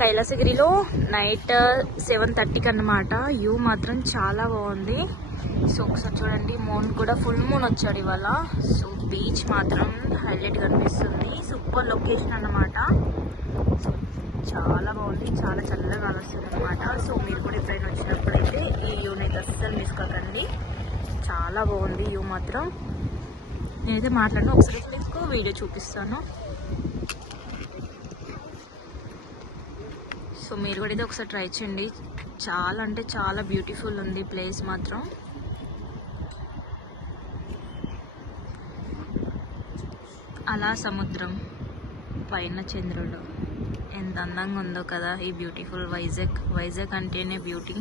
కైలాసగిరిలో night 7:30కి అన్నమాట. View మాత్రం చాలా బాగుంది. సో ఒకసారి చూడండి, మూన్ కూడా ఫుల్ మూన్ వచ్చాడు ఇవాళ. సో బీచ్ మాత్రం హైలైట్ కనిపిస్తుంది. సూపర్ లొకేషన్ అన్నమాట. సో చాలా బాగుంది, చాలా చల్లగా వస్తుంది అనమాట. సో మీరు కూడా ఎప్పుడైనా వచ్చినప్పుడైతే ఈ వ్యూని అయితే అస్సలు మిస్ కాకండి. చాలా బాగుంది వ్యూ మాత్రం. నేనైతే మాట్లాడిన ఒకసారి మీకు వీడియో చూపిస్తాను. సో మీరు కూడా అయితే ఒకసారి ట్రై చేయండి. చాలా అంటే చాలా బ్యూటిఫుల్ ఉంది ప్లేస్ మాత్రం. అలా సముద్రం పైన చంద్రుడు, ఎంత అందంగా ఉందో కదా ఈ బ్యూటిఫుల్ వైజాగ్. వైజాగ్ అంటేనే బ్యూటీ.